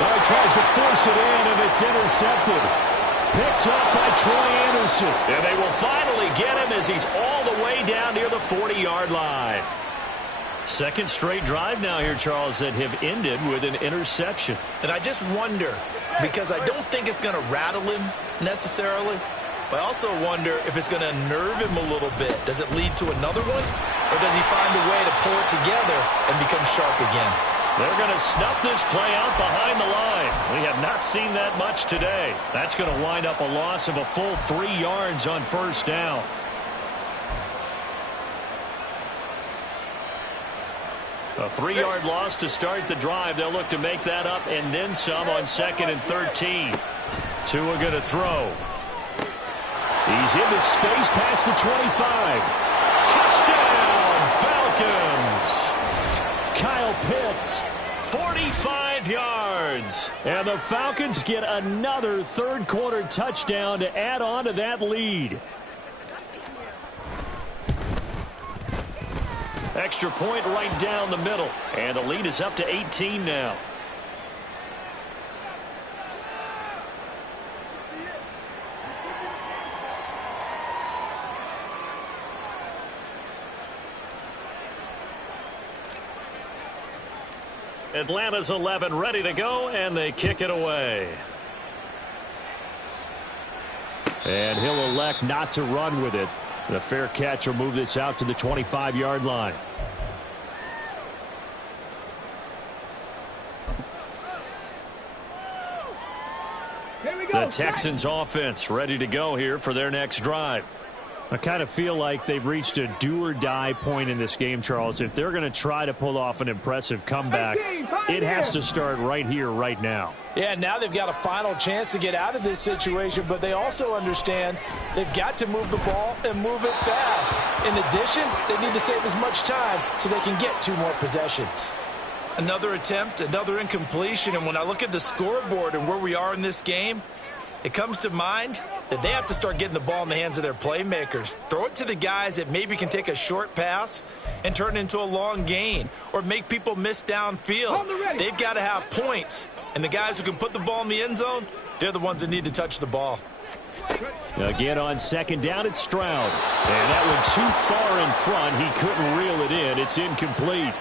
Oh, he tries to force it in, and it's intercepted. Picked up by Troy Anderson. And they will finally get him as he's all the way down near the 40-yard line. Second straight drive now here, Charles, that have ended with an interception. And I just wonder, because I don't think it's going to rattle him necessarily, but I also wonder if it's going to unnerve him a little bit. Does it lead to another one? Or does he find a way to pull it together and become sharp again? They're going to snuff this play out behind the line. We have not seen that much today. That's going to wind up a loss of a full 3 yards on first down. A 3-yard loss to start the drive. They'll look to make that up and then some on 2nd and 13. Tua going to throw. He's into space past the 25. Touchdown, Falcons! Kyle Pitts. 45 yards. And the Falcons get another third-quarter touchdown to add on to that lead. Extra point right down the middle. And the lead is up to 18 now. Atlanta's 11 ready to go, and they kick it away. And he'll elect not to run with it. The fair catch will move this out to the 25-yard line. The Texans offense ready to go here for their next drive. I kind of feel like they've reached a do-or-die point in this game, Charles. If they're going to try to pull off an impressive comeback, it has to start right here, right now. Yeah, now they've got a final chance to get out of this situation, but they also understand they've got to move the ball and move it fast. In addition, they need to save as much time so they can get 2 more possessions. Another attempt, another incompletion, and when I look at the scoreboard and where we are in this game, it comes to mind that they have to start getting the ball in the hands of their playmakers. Throw it to the guys that maybe can take a short pass and turn it into a long gain or make people miss downfield. They've got to have points, and the guys who can put the ball in the end zone, they're the ones that need to touch the ball. Again on 2nd down, it's Stroud. And that one too far in front. He couldn't reel it in. It's incomplete.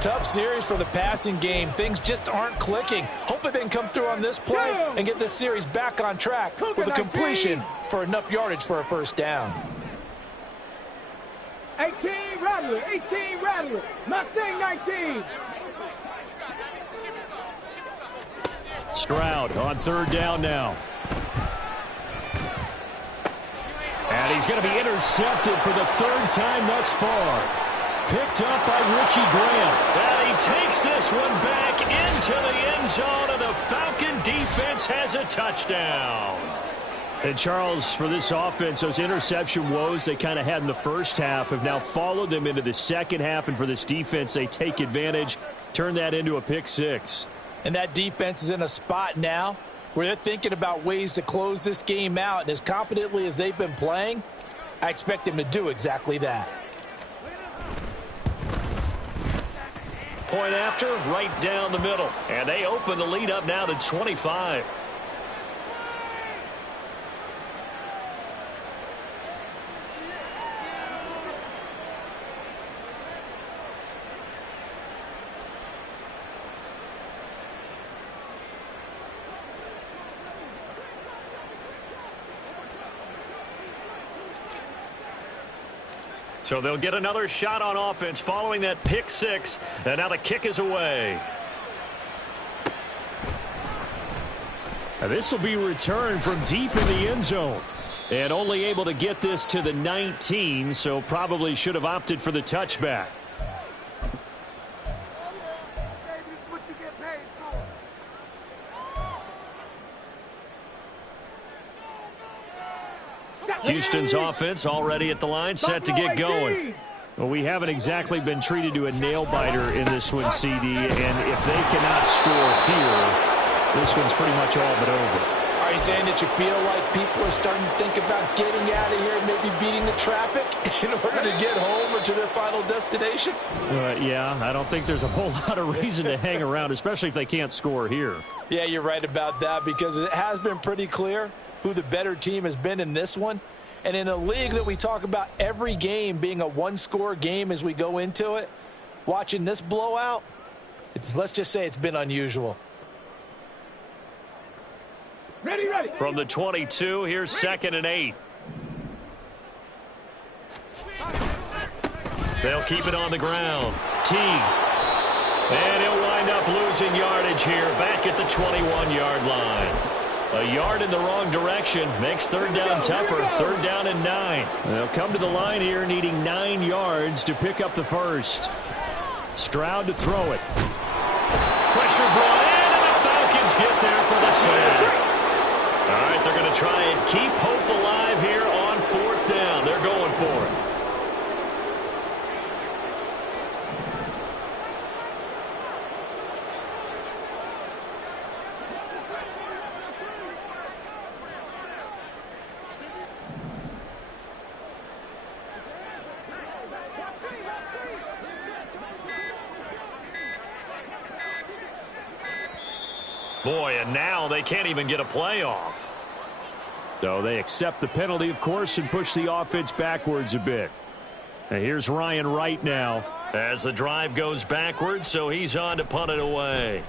Tough series for the passing game. Things just aren't clicking. Hopefully they can come through on this play and get this series back on track with a completion for enough yardage for a first down. 18 Rattler, 18 Rattler, Mustang 19. Stroud on 3rd down now. And he's going to be intercepted for the 3rd time thus far. Picked up by Richie Graham. And he takes this one back into the end zone, and the Falcon defense has a touchdown. And, Charles, for this offense, those interception woes they kind of had in the first half have now followed them into the second half, and for this defense, they take advantage, turn that into a pick 6. And that defense is in a spot now where they're thinking about ways to close this game out, and as confidently as they've been playing, I expect them to do exactly that. Point after, right down the middle. And they open the lead up now to 25. So they'll get another shot on offense following that pick six. And now the kick is away. Now this will be returned from deep in the end zone. And only able to get this to the 19, so probably should have opted for the touchback. Houston's offense already at the line, set to get going. Well, we haven't exactly been treated to a nail-biter in this one, CD, and if they cannot score here, this one's pretty much all but over. Are you saying that you feel like people are starting to think about getting out of here and maybe beating the traffic in order to get home or to their final destination? Yeah, I don't think there's a whole lot of reason to hang around, especially if they can't score here. Yeah, you're right about that, because it has been pretty clear who the better team has been in this one. And in a league that we talk about every game being a one-score game as we go into it, watching this blowout, let's just say it's been unusual. Ready. From the 22, here's 2nd and 8. They'll keep it on the ground. Teague. And he'll wind up losing yardage here back at the 21-yard line. A yard in the wrong direction makes 3rd down tougher. 3rd down and 9. They'll come to the line here needing 9 yards to pick up the first. Stroud to throw it. Pressure brought in, and the Falcons get there for the sack. All right, they're going to try and keep hope alive here on 4th down. They're going for it. Boy, and now they can't even get a playoff. So they accept the penalty, of course, and push the offense backwards a bit. And here's Ryan Wright now. As the drive goes backwards, so he's on to punt it away.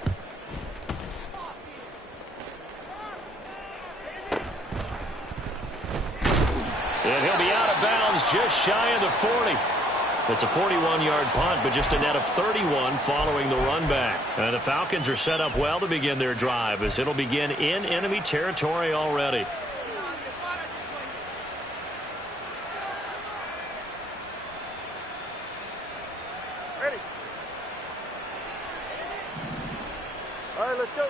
And he'll be out of bounds just shy of the 40. It's a 41-yard punt, but just a net of 31 following the run back. And the Falcons are set up well to begin their drive, as it'll begin in enemy territory already. Ready. All right, let's go.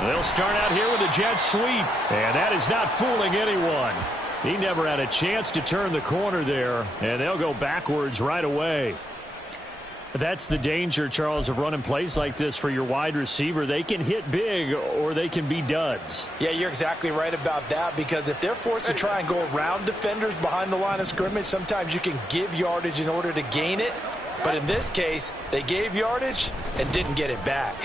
They'll start out here with a jet sweep, and that is not fooling anyone. He never had a chance to turn the corner there, and they'll go backwards right away. That's the danger, Charles, of running plays like this for your wide receiver. They can hit big, or they can be duds. Yeah, you're exactly right about that, because if they're forced to try and go around defenders behind the line of scrimmage, sometimes you can give yardage in order to gain it. But in this case, they gave yardage and didn't get it back.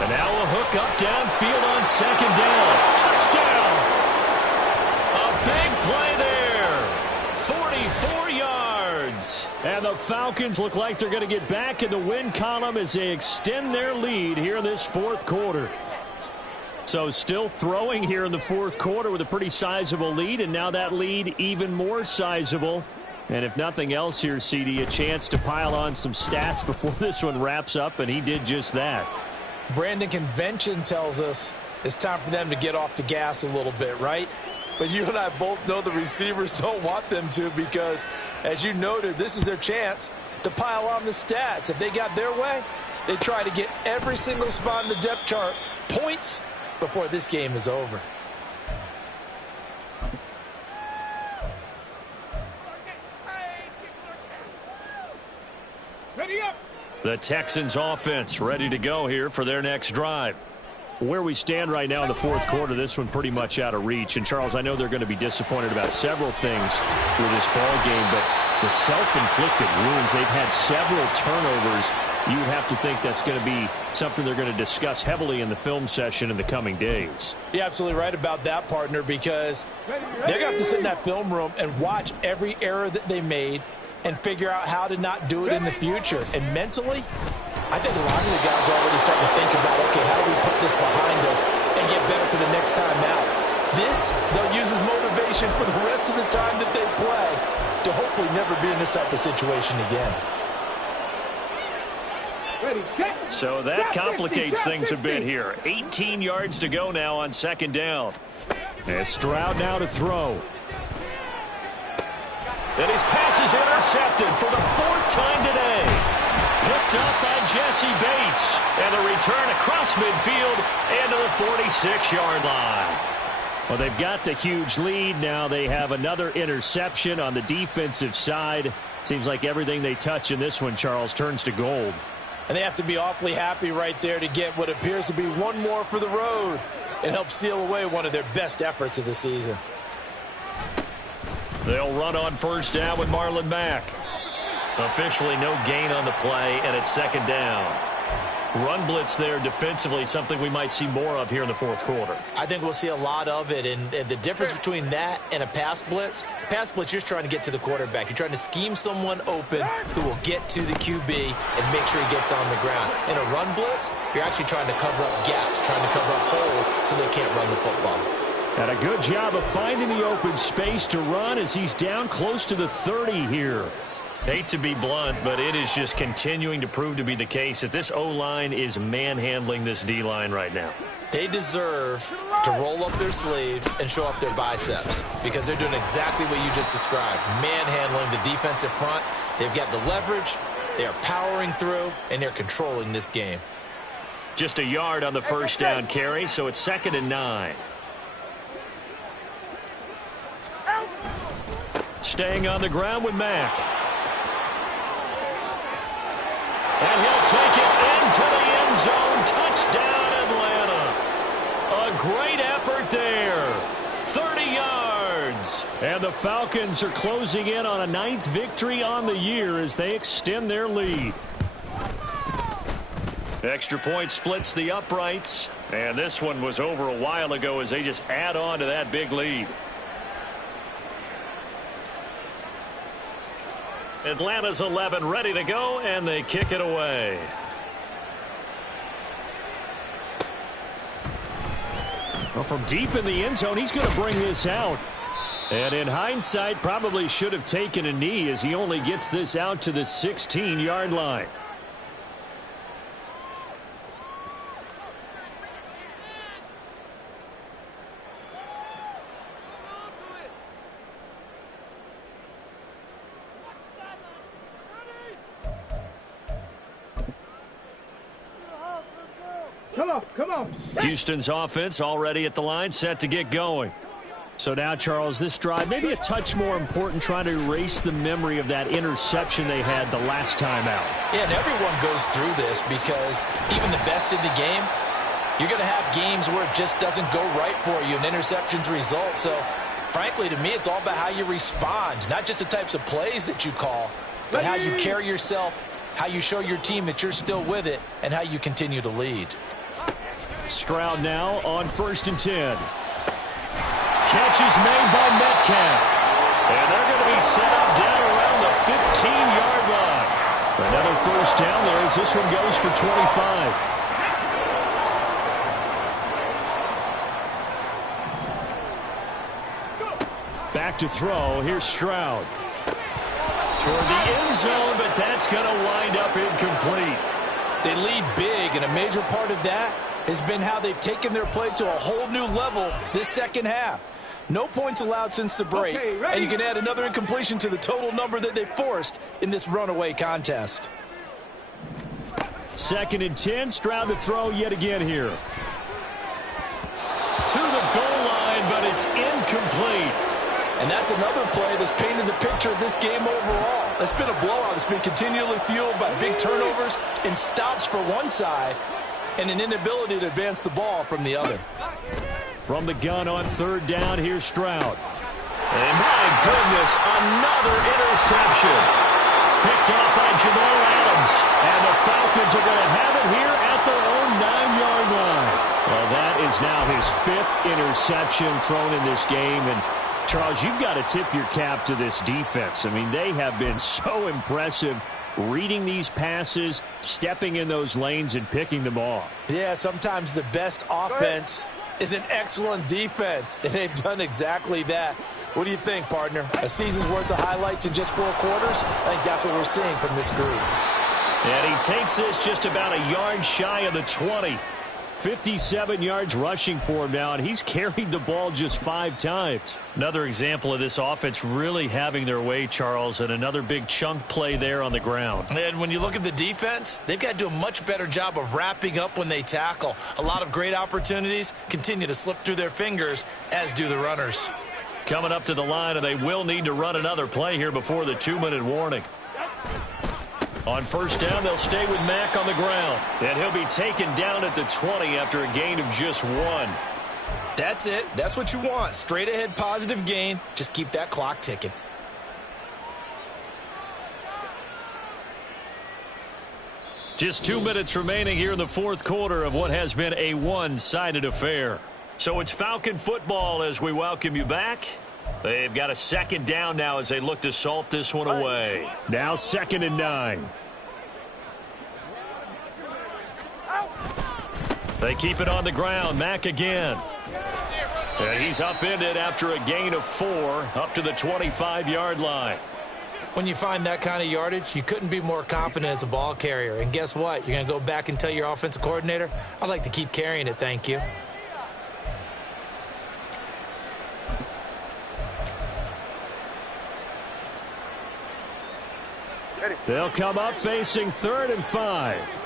And now a hook up downfield on 2nd down. Touchdown! Big play there. 44 yards. And the Falcons look like they're going to get back in the win column as they extend their lead here in this 4th quarter. So still throwing here in the 4th quarter with a pretty sizable lead, and now that lead even more sizable. And if nothing else here, CD, a chance to pile on some stats before this one wraps up, and he did just that. Brandon, convention tells us it's time for them to get off the gas a little bit, right? But you and I both know the receivers don't want them to, because, as you noted, this is their chance to pile on the stats. If they got their way, they try to get every single spot in the depth chart points before this game is over. Ready up. The Texans offense ready to go here for their next drive. Where we stand right now in the 4th quarter, this one pretty much out of reach. And, Charles, I know they're going to be disappointed about several things with this ball game, but the self-inflicted wounds, they've had several turnovers. You would have to think that's going to be something they're going to discuss heavily in the film session in the coming days. You're absolutely right about that, partner, because they're going to have to sit in that film room and watch every error that they made and figure out how to not do it in the future. And mentally, I think a lot of the guys are already starting to think about, okay, how do we put this behind us and get better for the next time out? This, they'll use as motivation for the rest of the time that they play to hopefully never be in this type of situation again. So that complicates things a bit here. 18 yards to go now on second down. And Stroud now to throw. And his pass is intercepted for the 4th time today. Picked up by Jesse Bates. And a return across midfield and to the 46-yard line. Well, they've got the huge lead. Now they have another interception on the defensive side. Seems like everything they touch in this one, Charles, turns to gold. And they have to be awfully happy right there to get what appears to be one more for the road. It helps seal away one of their best efforts of the season. They'll run on first down with Marlon Mack. Officially no gain on the play, and it's second down. Run blitz there defensively, something we might see more of here in the fourth quarter. I think we'll see a lot of it, and the difference between that and a pass blitz, you're just trying to get to the quarterback. You're trying to scheme someone open who will get to the QB and make sure he gets on the ground. In a run blitz, you're actually trying to cover up gaps, trying to cover up holes so they can't run the football. And a good job of finding the open space to run as he's down close to the 30 here. Hate to be blunt, but it is just continuing to prove to be the case that this O-line is manhandling this D-line right now. They deserve to roll up their sleeves and show up their biceps because they're doing exactly what you just described, manhandling the defensive front. They've got the leverage, they're powering through, and they're controlling this game. Just a yard on the first down carry, so it's 2nd and 9. Staying on the ground with Mack. And he'll take it into the end zone. Touchdown, Atlanta. A great effort there. 30 yards. And the Falcons are closing in on a 9th victory on the year as they extend their lead. Extra point splits the uprights. And this one was over a while ago as they just add on to that big lead. Atlanta's 11 ready to go, and they kick it away. Well, from deep in the end zone, he's going to bring this out. And in hindsight, probably should have taken a knee as he only gets this out to the 16-yard line. Come on. Houston's offense already at the line, set to get going. So now, Charles, this drive maybe a touch more important, trying to erase the memory of that interception they had the last time out. Yeah, and everyone goes through this because even the best in the game, you're going to have games where it just doesn't go right for you and interceptions result. So, frankly, to me, it's all about how you respond, not just the types of plays that you call, but how you carry yourself, how you show your team that you're still with it, and how you continue to lead. Stroud now on 1st and 10. Catch is made by Metcalf. And they're going to be set up down around the 15-yard line. Another first down there as this one goes for 25. Back to throw. Here's Stroud. Toward the end zone, but that's going to wind up incomplete. They lead big, and a major part of that has been how they've taken their play to a whole new level this second half. No points allowed since the break, and you can add another incompletion to the total number that they forced in this runaway contest. 2nd and 10, Stroud to throw yet again here. To the goal line, but it's incomplete. And that's another play that's painted the picture of this game overall. It's been a blowout. It's been continually fueled by big turnovers and stops for one side and an inability to advance the ball from the other. From the gun on 3rd down, here's Stroud. And my goodness, another interception. Picked off by Jamal Adams. And the Falcons are going to have it here at their own 9-yard line. Well, that is now his 5th interception thrown in this game. And Charles, you've got to tip your cap to this defense. I mean, they have been so impressive reading these passes, stepping in those lanes, and picking them off. Yeah, sometimes the best offense is an excellent defense, and they've done exactly that. What do you think, partner? A season's worth of highlights in just 4 quarters? I think that's what we're seeing from this group. And he takes this just about a yard shy of the 20. 57 yards rushing for him now, and he's carried the ball just 5 times. Another example of this offense really having their way, Charles, and another big chunk play there on the ground. And when you look at the defense, they've got to do a much better job of wrapping up when they tackle. A lot of great opportunities continue to slip through their fingers, as do the runners. Coming up to the line, and they will need to run another play here before the 2-minute warning. On first down, they'll stay with Mack on the ground. And he'll be taken down at the 20 after a gain of just 1. That's it. That's what you want. Straight ahead positive gain. Just keep that clock ticking. Just 2 minutes remaining here in the fourth quarter of what has been a one-sided affair. So it's Falcon football as we welcome you back. They've got a second down now as they look to salt this one away. Now 2nd and 9. They keep it on the ground. Mack again. And he's upended after a gain of 4 up to the 25-yard line. When you find that kind of yardage, you couldn't be more confident as a ball carrier. And guess what? You're going to go back and tell your offensive coordinator, I'd like to keep carrying it, thank you. They'll come up facing 3rd and 5.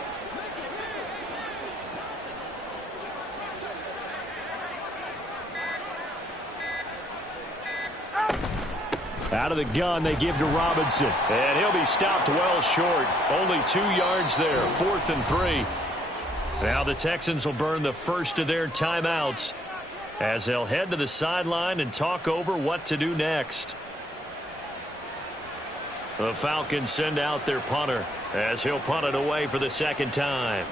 Out of the gun, they give to Robinson. And he'll be stopped well short. Only 2 yards there. 4th and 3. Now the Texans will burn the first of their timeouts as they'll head to the sideline and talk over what to do next. The Falcons send out their punter as he'll punt it away for the 2nd time.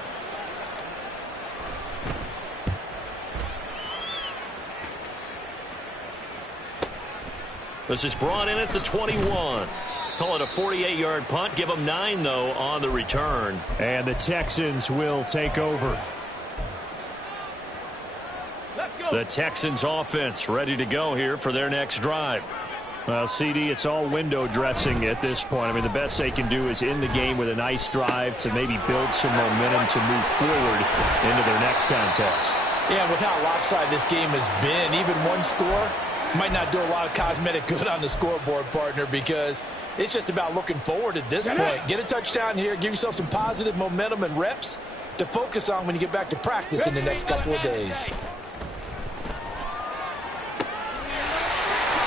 This is brought in at the 21. Call it a 48-yard punt. Give them 9, though, on the return. And the Texans will take over. The Texans offense ready to go here for their next drive. Well, CD, it's all window dressing at this point. I mean, the best they can do is end the game with a nice drive to maybe build some momentum to move forward into their next contest. Yeah, with how lopsided this game has been, even one score might not do a lot of cosmetic good on the scoreboard, partner, because it's just about looking forward at this point. Get a touchdown here, give yourself some positive momentum and reps to focus on when you get back to practice in the next couple of days.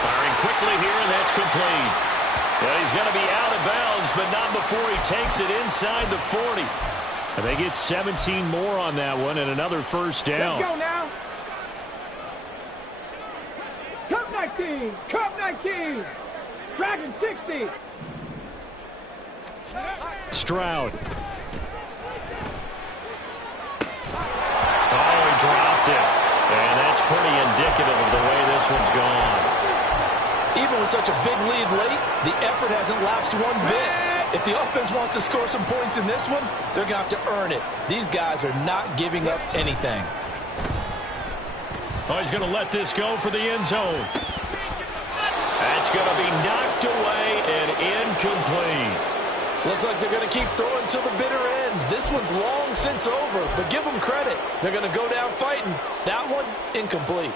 Firing quickly here, and that's complete. Well, he's going to be out of bounds, but not before he takes it inside the 40. And they get 17 more on that one and another first down. Let's go now. Cup 19. Cup 19. Dragon 60. Stroud. Oh, he dropped it. And that's pretty indicative of the way this one's gone. Even with such a big lead late, the effort hasn't lapsed one bit. If the offense wants to score some points in this one, they're going to have to earn it. These guys are not giving up anything. Oh, he's going to let this go for the end zone. That's going to be knocked away and incomplete. Looks like they're going to keep throwing till the bitter end. This one's long since over, but give them credit. They're going to go down fighting. That one, incomplete.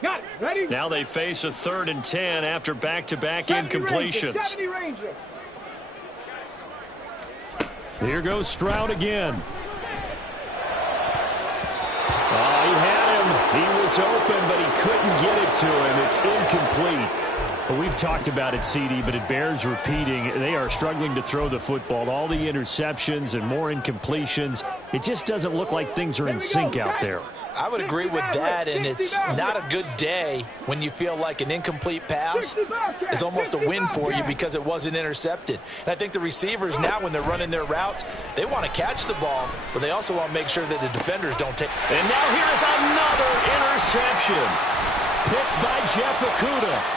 Got it. Ready? Now they face a 3rd and 10 after back-to-back incompletions. 70 Ranger. Here goes Stroud again. Oh, he had him. He was open, but he couldn't get it to him. It's incomplete. Well, we've talked about it, CD, but it bears repeating. They are struggling to throw the football. All the interceptions and more incompletions. It just doesn't look like things are in sync out there. I would agree with that, and it's not a good day when you feel like an incomplete pass is almost a win for you because it wasn't intercepted. And I think the receivers now, when they're running their routes, they want to catch the ball, but they also want to make sure that the defenders don't take. And now here's another interception. Picked by Jeff Okudah.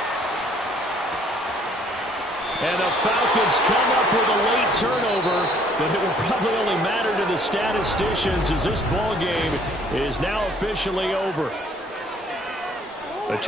And the Falcons come up with a late turnover, but it will probably only matter to the statisticians as this ball game is now officially over. Charles